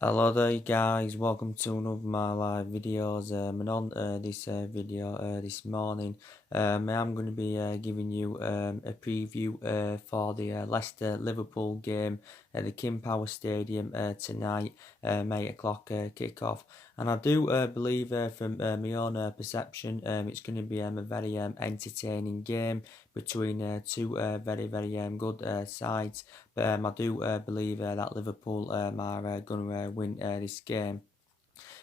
Hello there guys, welcome to another of my live videos. And on this video this morning, I am going to be giving you a preview for the Leicester Liverpool game at the King Power Stadium tonight, 8 o'clock kickoff. And I do believe from my own perception, it's going to be a very entertaining game between two very good sides. But I do believe that Liverpool are going to win this game,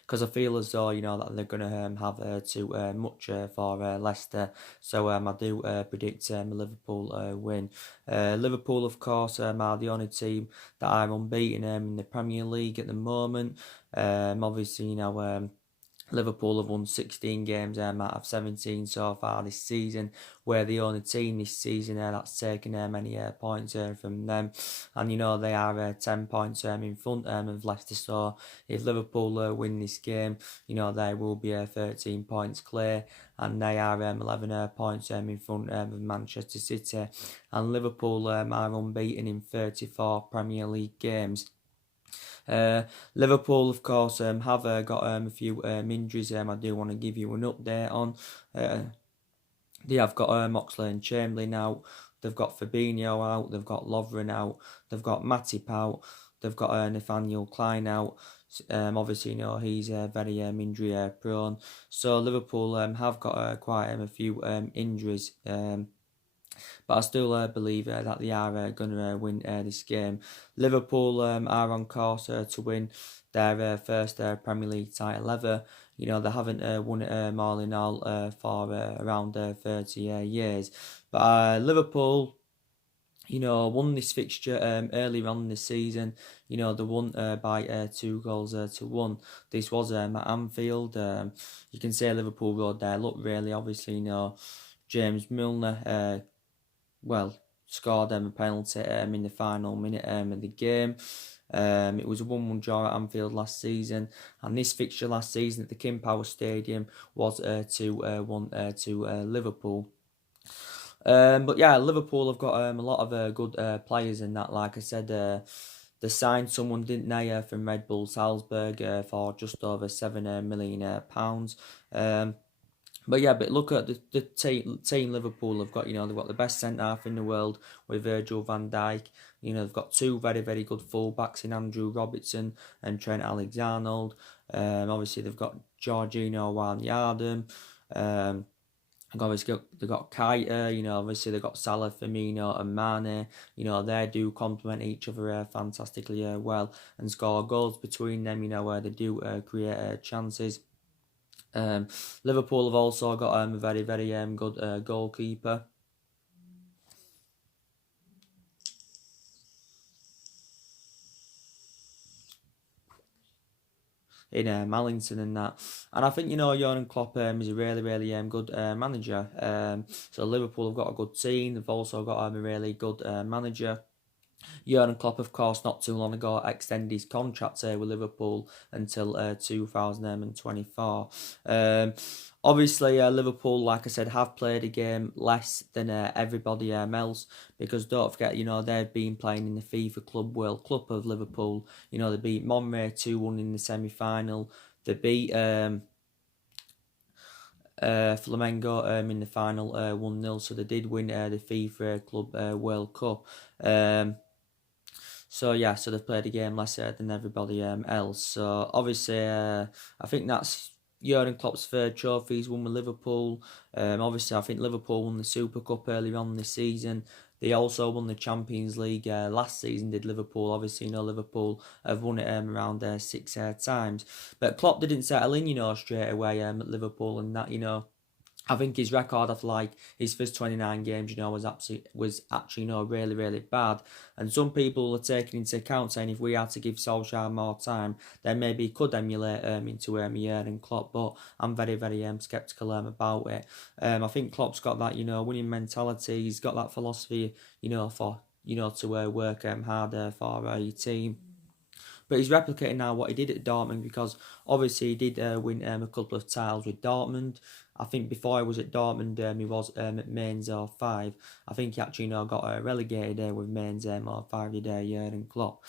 because I feel as though that they're going to have too much for Leicester. So I do predict Liverpool win. Liverpool, of course, are the only team that are unbeaten in the Premier League at the moment. Obviously, Liverpool have won 16 games out of 17 so far this season. We're the only team this season that's taken many points from them. And they are 10 points in front of Leicester. So if Liverpool win this game, they will be 13 points clear. And they are 11 points in front of Manchester City. And Liverpool are unbeaten in 34 Premier League games. Liverpool, of course, have got a few injuries. I do want to give you an update on. They have got Moxley and Chamberlain out. They've got Fabinho out. They've got Lovren out. They've got Matip out. They've got Nathaniel Klein out. Obviously, he's very injury prone. So Liverpool have got quite a few injuries. But I still believe that they are going to win this game. Liverpool are on course to win their first Premier League title ever. They haven't won it all in all for around 30 years. But Liverpool, won this fixture earlier on in the season. They won by 2 goals to 1. This was at Anfield. You can say Liverpool Road there. Look, really, obviously, James Milner, scored a penalty in the final minute of the game. It was a 1-1 draw at Anfield last season, and this fixture last season at the King Power Stadium was 2-1 to Liverpool. But yeah, Liverpool have got a lot of good players in that. Like I said, they signed someone, didn't they, from Red Bull Salzburg for just over £7 million. But look at the team Liverpool have got. They've got the best centre half in the world with Virgil van Dijk. They've got two very good fullbacks in Andrew Robertson and Trent Alexander-Arnold. Obviously they've got Jorginho Wijnaldum. Obviously they've got Keita. Obviously they've got Salah, Firmino and Mane. They do complement each other fantastically well and score goals between them. Where they do create chances. Liverpool have also got a very good goalkeeper. In Mallington and that, and I think Jurgen Klopp is a really good manager. So Liverpool have got a good team. They've also got a really good manager. Jurgen Klopp, of course, not too long ago extended his contract with Liverpool until 2024. Obviously, Liverpool, like I said, have played a game less than everybody else, because don't forget, they've been playing in the FIFA Club World Cup of Liverpool. They beat Monterrey 2-1 in the semi-final. They beat Flamengo in the final 1-0, so they did win the FIFA Club World Cup. So they've played a game less than everybody else. So obviously, I think that's Jurgen Klopp's third trophy he's won with Liverpool. Obviously, I think Liverpool won the Super Cup earlier on this season. They also won the Champions League last season, did Liverpool. Obviously, Liverpool have won it around 6 times. But Klopp didn't settle in, straight away at Liverpool, and that, I think his record after his first 29 games, was actually really bad. And some people are taking into account saying if we had to give Solskjaer more time, then maybe he could emulate into Jurgen Klopp. But I'm very sceptical about it. I think Klopp's got that winning mentality. He's got that philosophy for to work harder for your team. But he's replicating now what he did at Dortmund, because obviously he did win a couple of titles with Dortmund. I think before he was at Dortmund, he was at Mainz 05. I think he actually got relegated with Mainz 05 today, Jurgen Klopp.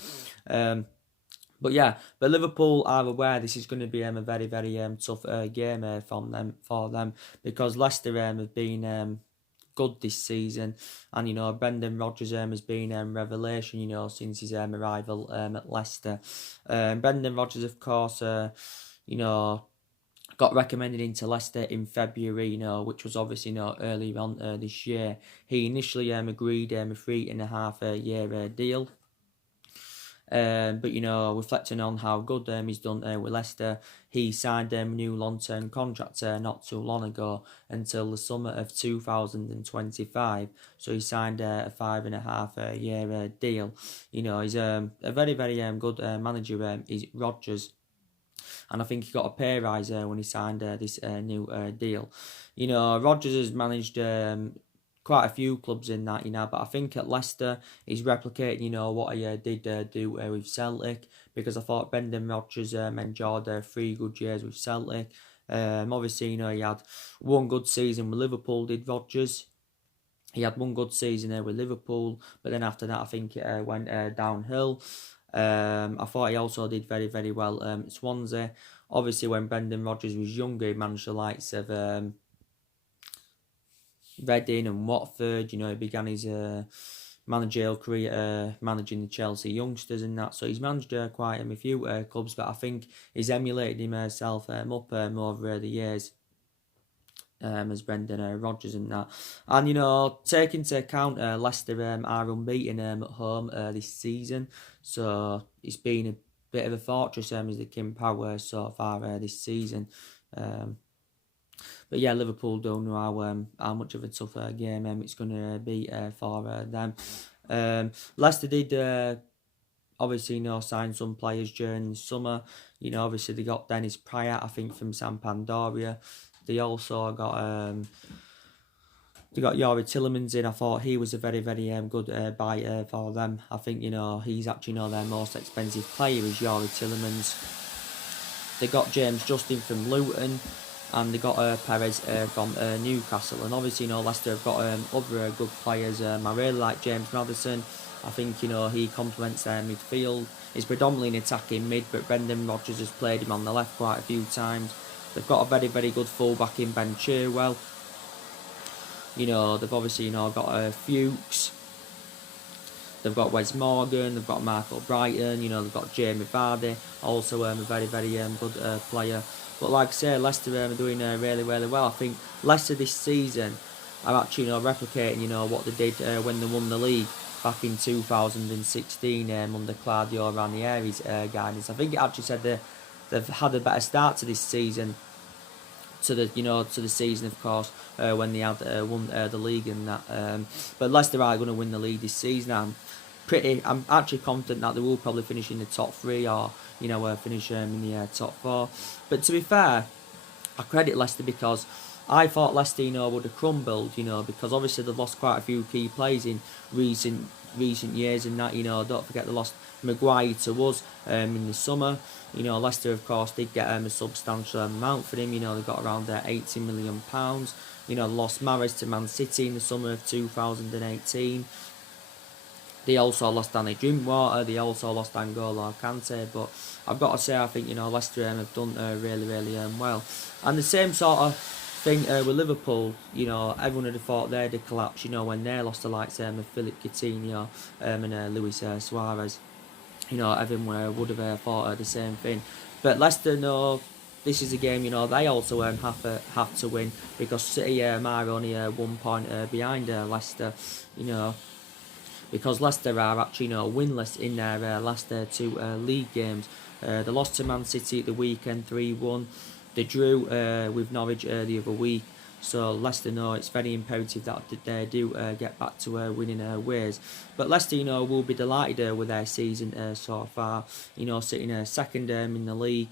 But yeah, but Liverpool are aware this is going to be a very very tough game from them for them, because Leicester have been good this season, and Brendan Rodgers has been revelation since his arrival at Leicester. Brendan Rodgers, of course, you know got recommended into Leicester in February, which was obviously earlier on this year. He initially agreed a 3.5 year deal. But reflecting on how good he's done with Leicester, he signed a new long-term contract not too long ago until the summer of 2025. So he signed a 5.5 year deal. He's a very very good manager. Is Rodgers. And I think he got a pay rise when he signed this new deal. Rodgers has managed quite a few clubs in that, but I think at Leicester he's replicating, what he did do with Celtic, because I thought Brendan Rodgers enjoyed 3 good years with Celtic. Obviously, he had one good season with Liverpool, did Rodgers. He had one good season there with Liverpool, but then after that, I think it went downhill. I thought he also did very, very well at Swansea. Obviously, when Brendan Rodgers was younger, he managed the likes of Reading and Watford. He began his managerial career managing the Chelsea youngsters and that. So he's managed quite a few clubs, but I think he's emulated himself up more over the years. As Brendan Rodgers and that. And take into account Leicester are unbeaten at home this season, so it's been a bit of a fortress as the King Power so far this season. But yeah, Liverpool don't know how much of a tough game it's going to be for them. Leicester did obviously sign some players during the summer. Obviously they got Dennis Pryor, I think, from Sampdoria. They also got Yori Tillemans in. I thought he was a very, very good buy for them. I think, he's actually their most expensive player is Yori Tillemans. They got James Justin from Luton, and they got Perez from Newcastle. And obviously, Leicester have got other good players. I really like James Maddison. I think, he complements their midfield. He's predominantly an attacking mid, but Brendan Rodgers has played him on the left quite a few times. They've got a very, very good fullback in Ben Chilwell. They've obviously, got Fuchs. They've got Wes Morgan. They've got Michael Brighton. They've got Jamie Vardy, also a very, very good player. But like I say, Leicester are doing really, really well. I think Leicester this season are actually, replicating, what they did when they won the league back in 2016 under Claudio Ranieri's guidance. I think it actually said they've had a better start to this season, to the season, of course, when they had won the league and that. But Leicester are going to win the league this season. I'm actually confident that they will probably finish in the top 3 or finish in the top 4. But to be fair, I credit Leicester because I thought Leicester would have crumbled, because obviously they've lost quite a few key players in recent years and that. Don't forget they lost Maguire to us in the summer. Leicester, of course, did get a substantial amount for him. They got around £80 million. They lost Mahrez to Man City in the summer of 2018. They also lost Danny Drinkwater. They also lost N'Golo Kante. But I've got to say, I think Leicester have done really, really well. And the same sort of thing with Liverpool. Everyone would have thought they'd have collapsed. When they lost the likes of Philip Coutinho and Luis Suarez. Everyone would have thought the same thing. But Leicester know this is a game, they also have to win, because City are only 1 point behind Leicester, because Leicester are actually winless in their last 2 league games. They lost to Man City at the weekend 3-1. They drew with Norwich the other week. So Leicester know it's very imperative that they do get back to winning ways. But Leicester, will be delighted with their season so far. Sitting second in the league.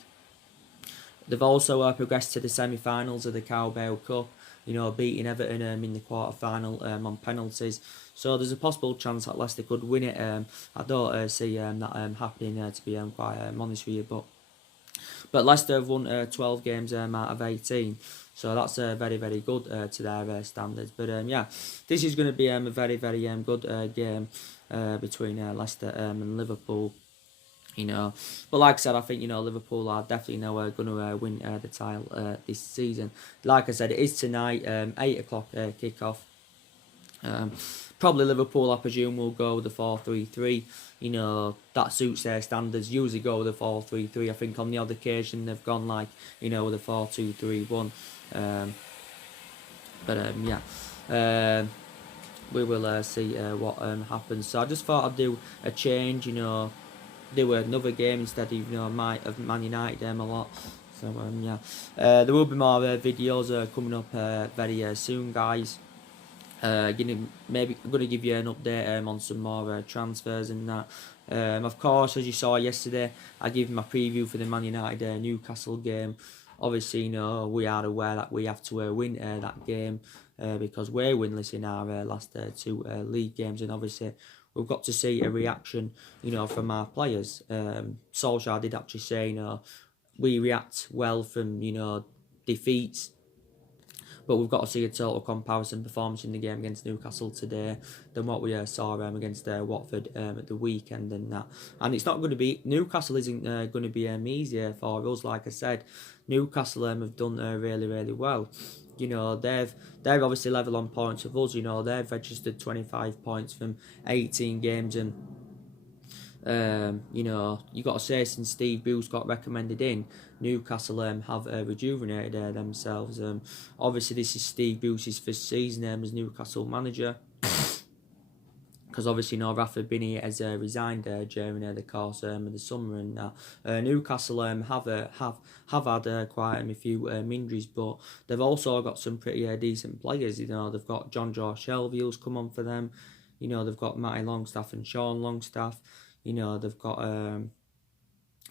They've also progressed to the semi-finals of the Carabao Cup. Beating Everton in the quarter-final on penalties. So there's a possible chance that Leicester could win it. I don't see that happening, to be quite honest with you. But Leicester have won 12 games out of 18. So that's very, very good to their standards. But yeah, this is going to be a very, very good game between Leicester and Liverpool. you know. But like I said, I think, you know, Liverpool are definitely now going to win the title this season. Like I said, it is tonight, 8 o'clock kick-off. Um, Probably Liverpool, I presume, will go with the 4-3-3. You know, that suits their standards. Usually go with the 4-3-3. I think on the odd occasion they've gone like, you know, with a 4-2-3-1. Yeah. Um, we will see what happens. So I just thought I'd do a change, you know, do another game instead of, you know, of Man United a lot. So yeah, there will be more videos coming up very soon, guys. Maybe I'm gonna give you an update on some more transfers and that. Of course, as you saw yesterday, I gave my preview for the Man United Newcastle game. Obviously, you know, we are aware that we have to win that game because we're winless in our last two league games, and obviously we've got to see a reaction, you know, from our players. Solskjaer did actually say, you know, we react well from, you know, defeats, but we've got to see a total comparison performance in the game against Newcastle today than what we saw against Watford at the weekend and that. And it's not going to be, Newcastle isn't going to be easier for us. Like I said, Newcastle have done really, really well. You know, they're obviously level on points with us. You know, they've registered 25 points from 18 games, and you know, you got to say, since Steve Bruce got recommended in, Newcastle have rejuvenated themselves. Obviously, this is Steve Bruce's first season as Newcastle manager, because obviously, you know, Rafa Binney has resigned during the course of the summer, and Newcastle have had quite a few injuries, but they've also got some pretty decent players. You know, they've got John Joe Shelby who's come on for them. You know, they've got Matty Longstaff and Sean Longstaff. You know, they've got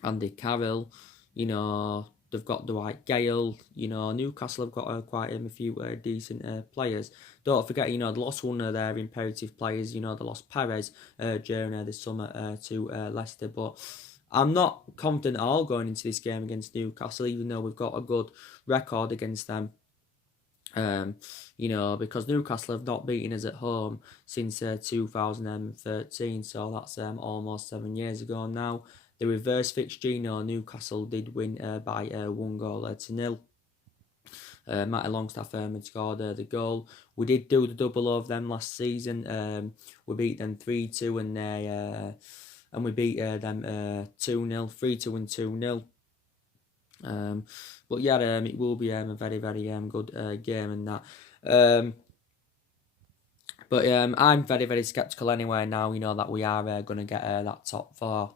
Andy Carroll. You know, they've got Dwight Gale. You know, Newcastle have got quite a few decent players. Don't forget, you know, they lost one of their imperative players. You know, they lost Perez during this summer to Leicester. But I'm not confident at all going into this game against Newcastle, even though we've got a good record against them. You know, because Newcastle have not beaten us at home since 2013, so that's almost 7 years ago now. The reverse fixture, you know, Newcastle did win by 1-0. Matty Longstaff had scored the goal. We did do the double over them last season. We beat them 3-2, and we beat them 2-0, 3-2 and 2-0. But yeah, it will be a very, very good game and that. But I'm very, very sceptical anyway now, you know, that we are going to get that top four.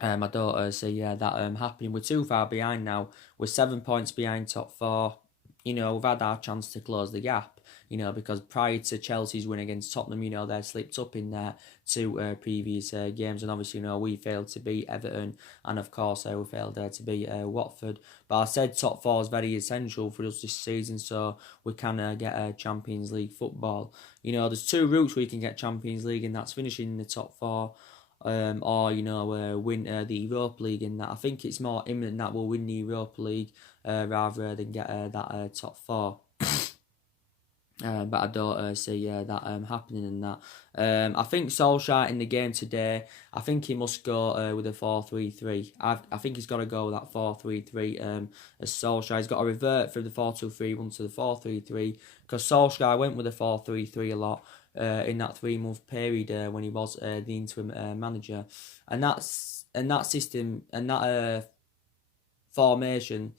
I don't see that happening. We're too far behind now. We're 7 points behind top four. You know, we've had our chance to close the gap, you know, because prior to Chelsea's win against Tottenham, you know, they slipped up in their two previous games, and obviously, you know, we failed to beat Everton, and of course we failed to beat Watford. But I said top four is very essential for us this season, so we can get Champions League football. You know, there's two routes where you can get Champions League, and that's finishing in the top four, or, you know, win the Europa League. And that I think it's more imminent that we'll win the Europa League rather than get that top four. But I don't see that happening in that. I think Solskjaer in the game today, I think he must go with a 4-3-3. I think he's got to go with that 4-3-3 as Solskjaer. He's got to revert from the 4-2-3-1 to the 4-3-3, because Solskjaer went with a 4-3-3 a lot in that 3-month period when he was the interim manager. And that system and that formation,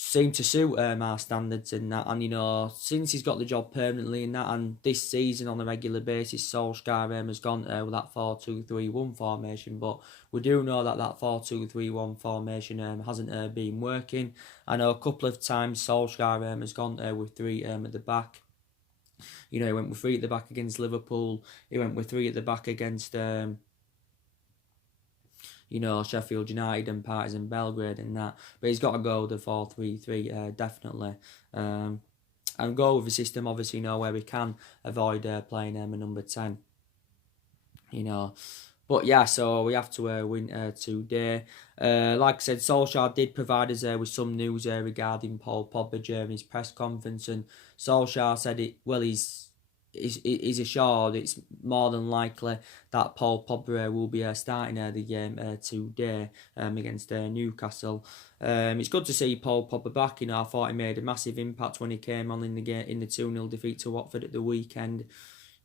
seem to suit our standards in that. And, you know, since he's got the job permanently in that, and this season on a regular basis, Solskjaer has gone with that 4-2-3-1 formation. But we do know that 4-2-3-1 formation hasn't been working. I know a couple of times Solskjaer has gone with three at the back. You know, he went with three at the back against Liverpool. He went with three at the back against you know, Sheffield United and Partizan Belgrade and that. But he's got to go with the 4-3-3, definitely. And go with a system, obviously, you know, where we can avoid playing a number 10. You know. But yeah, so we have to win today. Like I said, Solskjaer did provide us with some news regarding Paul Pogba during his press conference. And Solskjaer said is assured, it's more than likely that Paul Pogba will be starting the game today against Newcastle. It's good to see Paul Pogba back. I thought he made a massive impact when he came on in the game in the 2-0 defeat to Watford at the weekend.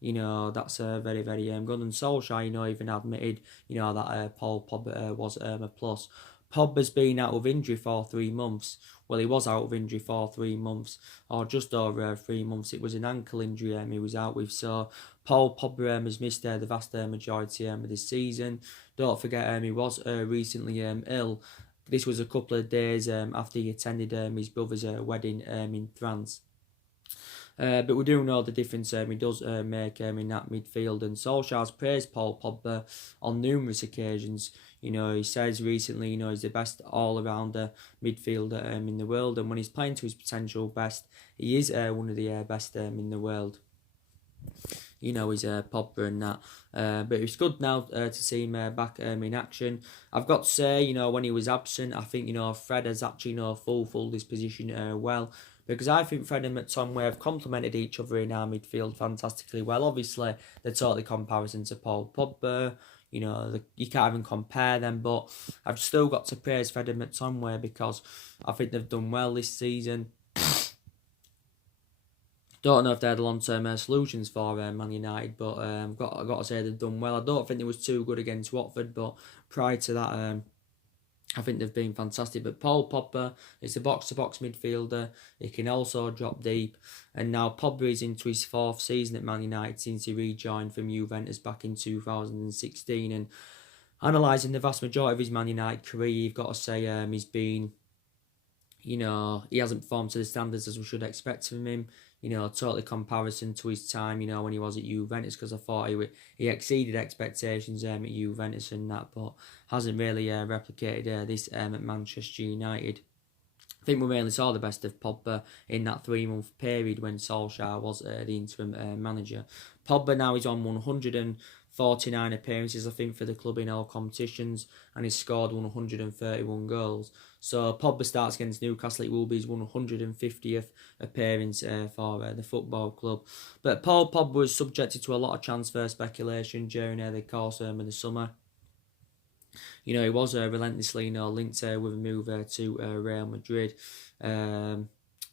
That's very, very good. And Solskjaer, even admitted, that Paul Pogba was a plus. Pogba's been out of injury for 3 months. Well, he was out of injury for 3 months, or just over 3 months. It was an ankle injury he was out with. So Paul Pogba has missed the vast majority of this season. Don't forget, he was recently ill. This was a couple of days after he attended his brother's wedding in France. But we do know the difference he does make in that midfield. And Solskjaer's praised Paul Pogba on numerous occasions. He says recently, he's the best all-rounder midfielder in the world. And when he's playing to his potential best, he is one of the best in the world. He's Pogba and that. But it's good now to see him back in action. I've got to say, when he was absent, I think, Fred has actually, fulfilled his position well. Because I think Fred and McTominay have complemented each other in our midfield fantastically well. Obviously, they're totally comparison to Paul Pogba. You can't even compare them. But I've still got to praise Fred and McTominay because I think they've done well this season. Don't know if they're the long-term solutions for Man United, but I've got to say they've done well. I don't think they was too good against Watford, but prior to that, I think they've been fantastic. But Paul Pogba is a box-to-box midfielder. He can also drop deep. And now Pogba is into his 4th season at Man United since he rejoined from Juventus back in 2016. And analysing the vast majority of his Man United career, you've got to say he's been, he hasn't performed to the standards as we should expect from him. Totally comparison to his time, when he was at Juventus, because I thought he exceeded expectations at Juventus and that, but hasn't really replicated this at Manchester United. I think we mainly saw the best of Pogba in that 3-month period when Solskjaer was the interim manager. Pogba now is on 149 appearances, I think, for the club in all competitions, and he's scored 131 goals. So Pogba starts against Newcastle. It will be his 150th appearance for the football club. But Paul Pogba was subjected to a lot of transfer speculation during the course of the summer. He was relentlessly linked with a move to Real Madrid.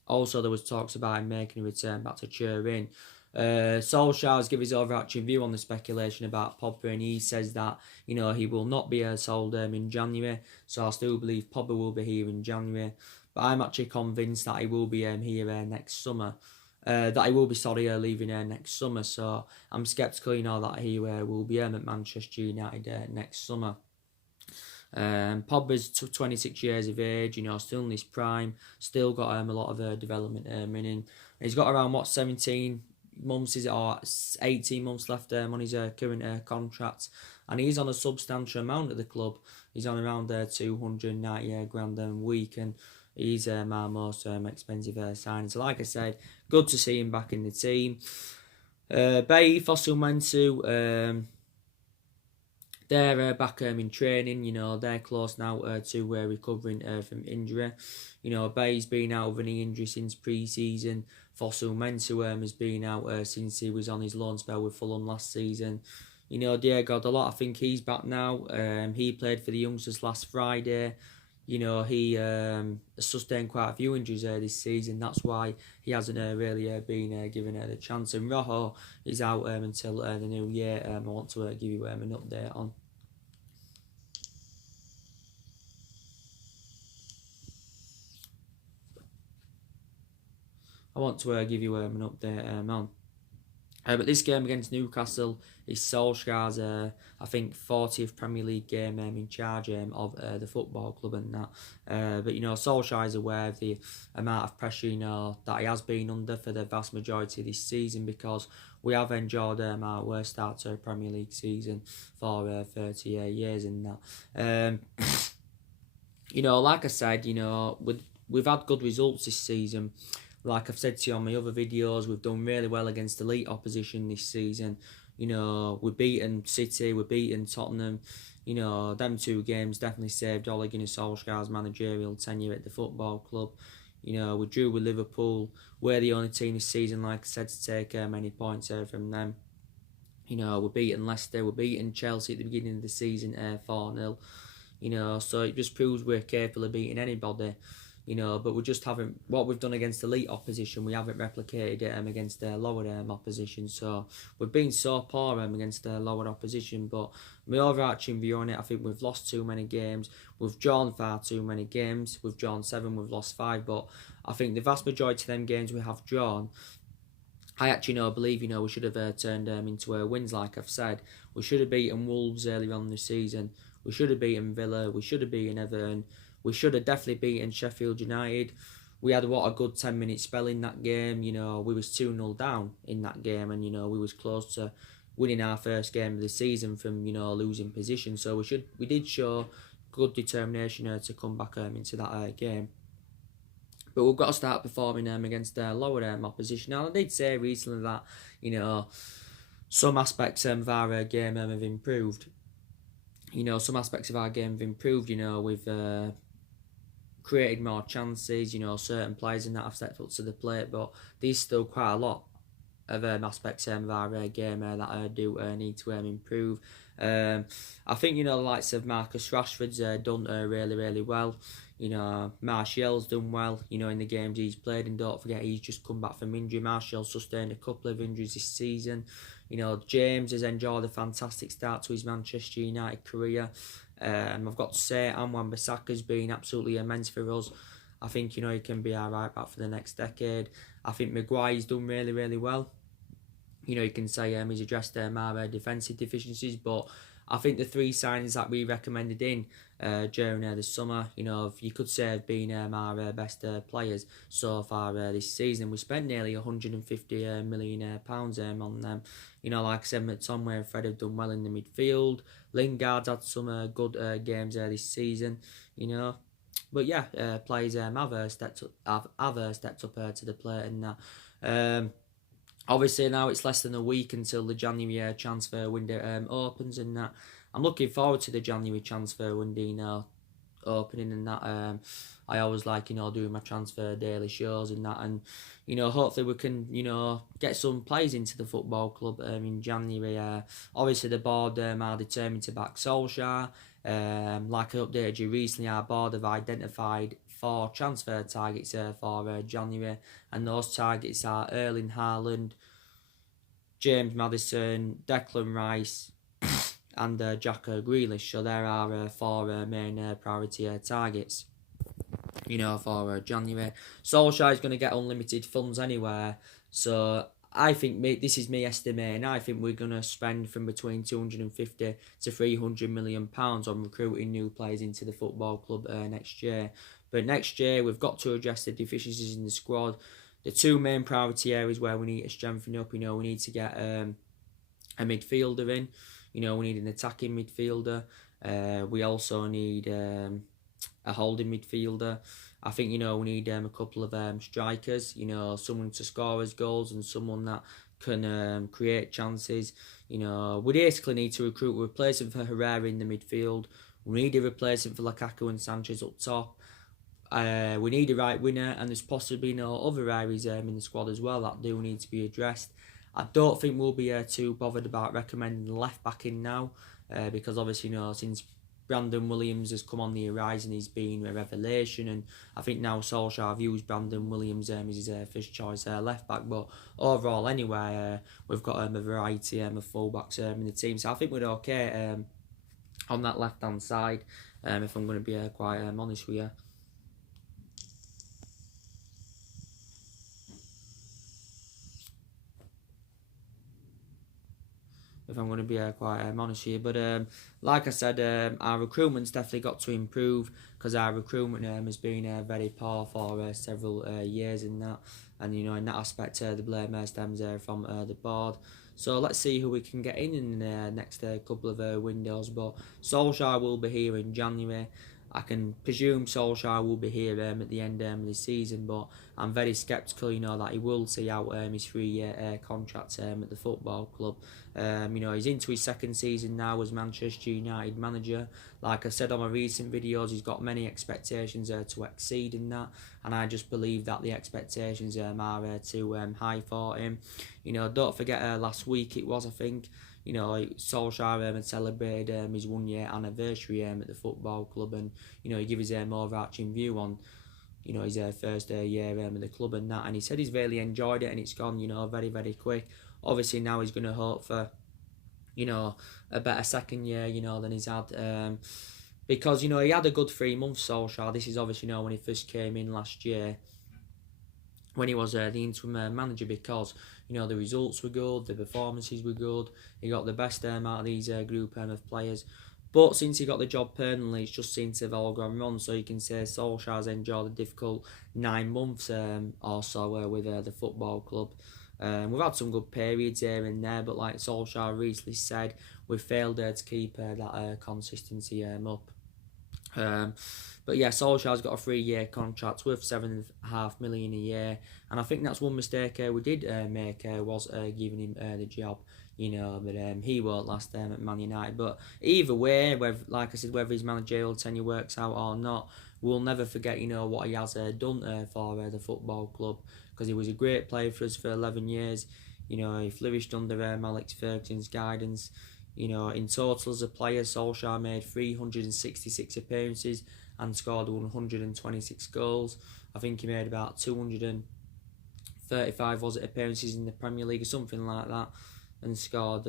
Also, there was talks about him making a return back to Turin. Solskjaer has given his overarching view on the speculation about Pogba, and he says that he will not be sold in January. So I still believe Pogba will be here in January, but I'm actually convinced that he will be here next summer. That he will be leaving next summer. So I'm sceptical, that he will be at Manchester United next summer. Pogba's 26 years of age, still in his prime, still got a lot of development in him. He's got around 17 months or 18 months left on his current contract, and he's on a substantial amount at the club. He's on around 290 grand a week, and he's my most expensive signing. So like I said, good to see him back in the team. Bailly, Fosu-Mensah, they're back in training. They're close now to recovering from injury. Bailly's been out of an injury since pre-season. Fosu-Mensah has been out since he was on his loan spell with Fulham last season. Diego Dalot, I think he's back now. He played for the youngsters last Friday. He sustained quite a few injuries this season. That's why he hasn't really been given the chance. And Rojo is out until the new year. I want to give you an update on. On. But this game against Newcastle is Solskjaer's, I think, 40th Premier League game in charge of the football club and that. But Solskjaer is aware of the amount of pressure that he has been under for the vast majority of this season, because we have enjoyed our worst start to a Premier League season for 30 years and that. Like I said, we've had good results this season. Like I've said to you on my other videos, we've done really well against elite opposition this season. We've beaten City, we've beaten Tottenham. Them 2 games definitely saved Ole Gunnar Solskjaer's managerial tenure at the football club. We drew with Liverpool. We're the only team this season, like I said, to take many points from them. We're beating Leicester, we're beating Chelsea at the beginning of the season 4-0. So it just proves we're capable of beating anybody. But we just haven't, what we've done against elite opposition, we haven't replicated it against lower opposition. So we've been so poor against lower opposition. But my overarching view on it, I think we've lost too many games. We've drawn far too many games. We've drawn 7, we've lost 5. But I think the vast majority of them games we have drawn, I actually believe we should have turned into wins. Like I've said, we should have beaten Wolves earlier on the season. We should have beaten Villa. We should have beaten Everton. We should have definitely beaten Sheffield United. We had what a good 10-minute spell in that game. We was 2-0 down in that game, and we was close to winning our first game of the season from losing position. So we did show good determination to come back into that game. But we've got to start performing against lower opposition. Now, I did say recently that some aspects of our game have improved. Some aspects of our game have improved. We've created more chances. Certain players in that have stepped up to the plate, but there's still quite a lot of aspects of our game that I do need to improve. I think the likes of Marcus Rashford's done really, really well. Martial's done well, in the games he's played, and don't forget he's just come back from injury. Martial sustained a couple of injuries this season. James has enjoyed a fantastic start to his Manchester United career. I've got to say, Wan-Bissaka's been absolutely immense for us. I think, he can be our right back for the next decade. I think Maguire's done really, really well. You can say he's addressed our defensive deficiencies, but I think the 3 signings that we recommended in during the summer, you could say have been our best players so far this season. We spent nearly £150 million on them. Like I said, McTominay and Fred have done well in the midfield. Lingard's had some good games this season, But yeah, players have stepped up to the plate and that. Obviously now it's less than a week until the January transfer window opens, and that I'm looking forward to the January transfer window opening, and that I always like doing my transfer daily shows and that, and hopefully we can get some players into the football club in January. Obviously the board are determined to back Solskjaer. Like I updated you recently, our board have identified 4 transfer targets for January, and those targets are Erling Haaland, James Maddison, Declan Rice, and Jack Grealish. So there are 4 main priority targets, for January. Solskjaer is going to get unlimited funds anywhere, so I think this is me estimating. I think we're going to spend from between 250 to 300 million pounds on recruiting new players into the football club next year. But next year we've got to address the deficiencies in the squad. The 2 main priority areas where we need to strengthen up. We need to get a midfielder in. We need an attacking midfielder. We also need a holding midfielder. I think, we need a couple of strikers, someone to score us goals and someone that can create chances. We basically need to recruit a replacement for Herrera in the midfield. We need a replacement for Lukaku and Sanchez up top. We need a right winger, and there's possibly no other areas in the squad as well that do need to be addressed. I don't think we'll be too bothered about recommending the left back in now, because obviously since Brandon Williams has come on the horizon, he's been a revelation, and I think now Solskjaer views Brandon Williams as his first choice left back. But overall, anyway, we've got a variety of fullbacks in the team, so I think we're okay on that left hand side. If I'm going to be quite honest with you. If I'm going to be quite honest here. But like I said, our recruitment's definitely got to improve, because our recruitment has been very poor for several years in that. And, in that aspect, the blame stems from the board. So let's see who we can get in the next couple of windows. But Solskjaer will be here in January. I can presume Solskjaer will be here at the end of the season, but I'm very sceptical, that he will see out his 3-year contract at the football club. He's into his second season now as Manchester United manager. Like I said on my recent videos, he's got many expectations to exceed in that, and I just believe that the expectations are too high for him. Don't forget last week it was, I think, Solskjaer had celebrated his 1-year anniversary at the football club, and he gave his overarching view on his first year at the club and that, and he said he's really enjoyed it and it's gone very, very quick. Obviously now he's going to hope for a better second year than he's had, because he had a good 3 months, Solskjaer. This is obviously when he first came in last year, when he was the interim manager, because the results were good, the performances were good, he got the best out of these group of players. But since he got the job permanently, it's just seemed to have all gone wrong. So you can say Solskjaer's enjoyed a difficult 9 months or so with the football club. We've had some good periods here and there, but like Solskjaer recently said, we've failed to keep that consistency up. But yeah, Solskjaer's got a 3-year contract worth $7.5 million a year, and I think that's one mistake we did make was giving him the job. But he won't last at Man United. But either way, like I said, whether his managerial tenure works out or not, we'll never forget what he has done for the football club, because he was a great player for us for 11 years. He flourished under Alex Ferguson's guidance. In total as a player, Solskjaer made 366 appearances and scored 126 goals. I think he made about 235 appearances in the Premier League or something like that, and scored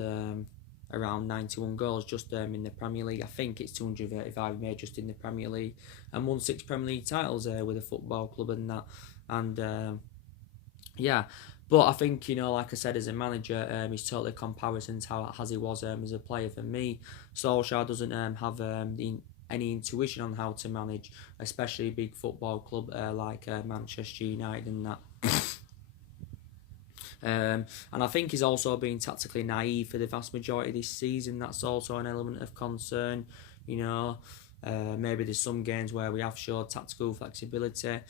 around 91 goals just in the Premier League. I think it's 235 made just in the Premier League, and won 6 Premier League titles with a football club and that. And yeah. But I think, like I said, as a manager, he's totally comparison to how as he was as a player. For me, Solskjaer doesn't have any intuition on how to manage, especially a big football club like Manchester United and that. And I think he's also been tactically naive for the vast majority of this season. That's also an element of concern. Maybe there's some games where we have showed tactical flexibility.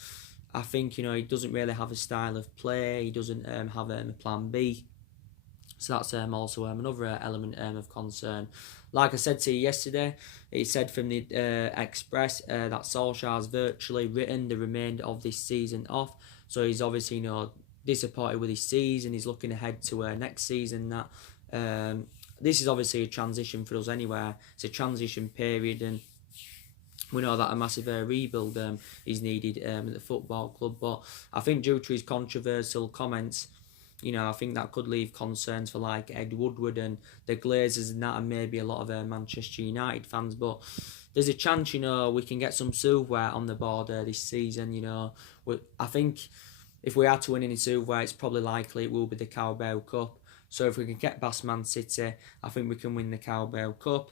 I think, he doesn't really have a style of play. He doesn't have a plan B. So that's also another element of concern. Like I said to you yesterday, it said from the Express that Solskjaer's virtually written the remainder of this season off. So he's obviously, disappointed with his season. He's looking ahead to next season. That this is obviously a transition for us anyway. It's a transition period, and we know that a massive rebuild is needed at the football club. But I think due to his controversial comments, I think that could leave concerns for like Ed Woodward and the Glazers and that, and maybe a lot of Manchester United fans. But there's a chance, we can get some silverware on the board this season. I think if we are to win any silverware, it's probably likely it will be the Carabao Cup. So if we can get past Man City, I think we can win the Carabao Cup.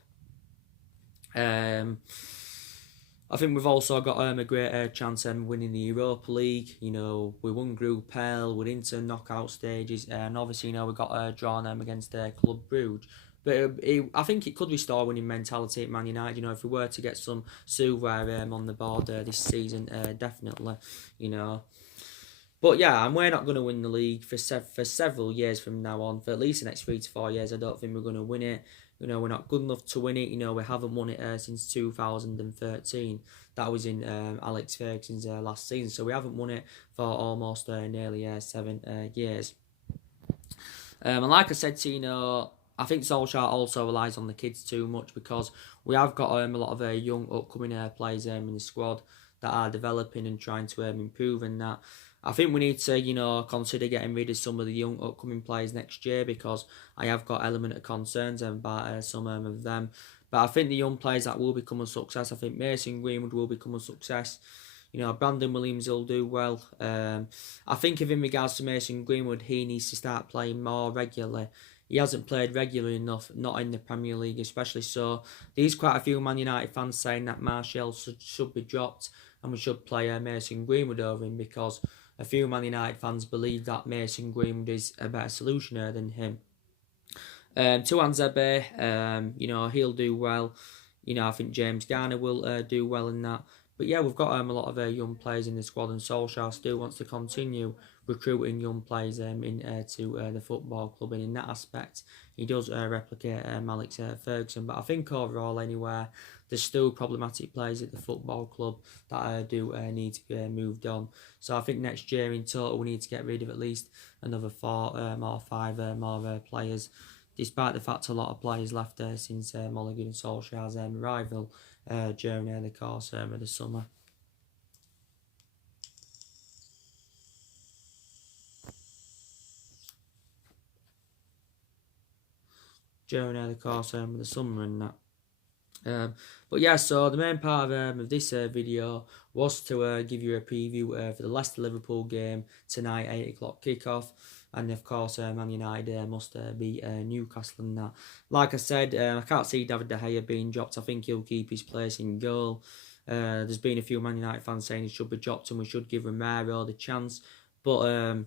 I think we've also got a great chance of winning the Europa League. We won Group L, we're into knockout stages, and obviously, we got a draw against Club Brugge. But I think it could restore winning mentality at Man United. If we were to get some silverware on the board this season, definitely. But yeah, and we're not going to win the league for several years from now on. For at least the next 3 to 4 years, I don't think we're going to win it. We're not good enough to win it. We haven't won it since 2013. That was in Alex Ferguson's last season. So we haven't won it for almost nearly 7 years. And like I said to you, I think Solskjaer also relies on the kids too much, because we have got a lot of young upcoming players in the squad that are developing and trying to improve, and that. I think we need to, consider getting rid of some of the young upcoming players next year, because I have got element of concerns about some of them. But I think the young players that will become a success, I think Mason Greenwood will become a success. Brandon Williams will do well. I think if in regards to Mason Greenwood, he needs to start playing more regularly. He hasn't played regularly enough, not in the Premier League especially. So there's quite a few Man United fans saying that Martial should be dropped and we should play Mason Greenwood over him, because a few Man United fans believe that Mason Greenwood is a better solutioner than him. Tuanzebe, he'll do well. I think James Garner will do well in that. But yeah, we've got a lot of young players in the squad, and Solskjaer still wants to continue recruiting young players to the football club, and in that aspect, he does replicate Alex Ferguson. But I think overall, anyway, there's still problematic players at the football club that do need to be moved on. So I think next year in total, we need to get rid of at least another 4 or 5 more players, despite the fact a lot of players left there since Mulligan and Solskjaer's arrival during the course of the summer. During the course of the summer and that. But yeah, so the main part of this video was to give you a preview for the Leicester Liverpool game tonight, 8 o'clock kickoff. And of course, Man United must beat Newcastle and that. Like I said, I can't see David De Gea being dropped. I think he'll keep his place in goal. There's been a few Man United fans saying he should be dropped and we should give Romero the chance. But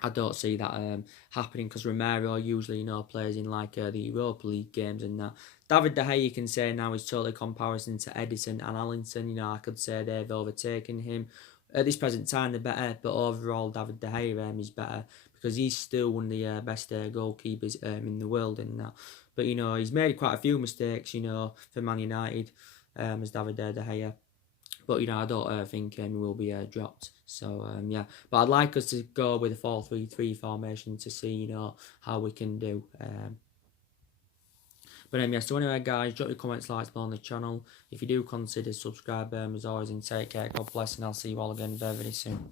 I don't see that happening, because Romero usually, plays in like the Europa League games and that. David De Gea, you can say now, is totally comparison to Edison and Allington. I could say they've overtaken him. At this present time, they're better, but overall, David De Gea is better, because he's still one of the best goalkeepers in the world and that. But, he's made quite a few mistakes, for Man United, as David De Gea. But, I don't think he will be dropped. So, yeah. But I'd like us to go with a 4-3-3 formation to see, how we can do. But yeah, so anyway, guys, drop your comments, likes below on the channel. If you do, consider subscribe, as always, and take care. God bless, and I'll see you all again very, very soon.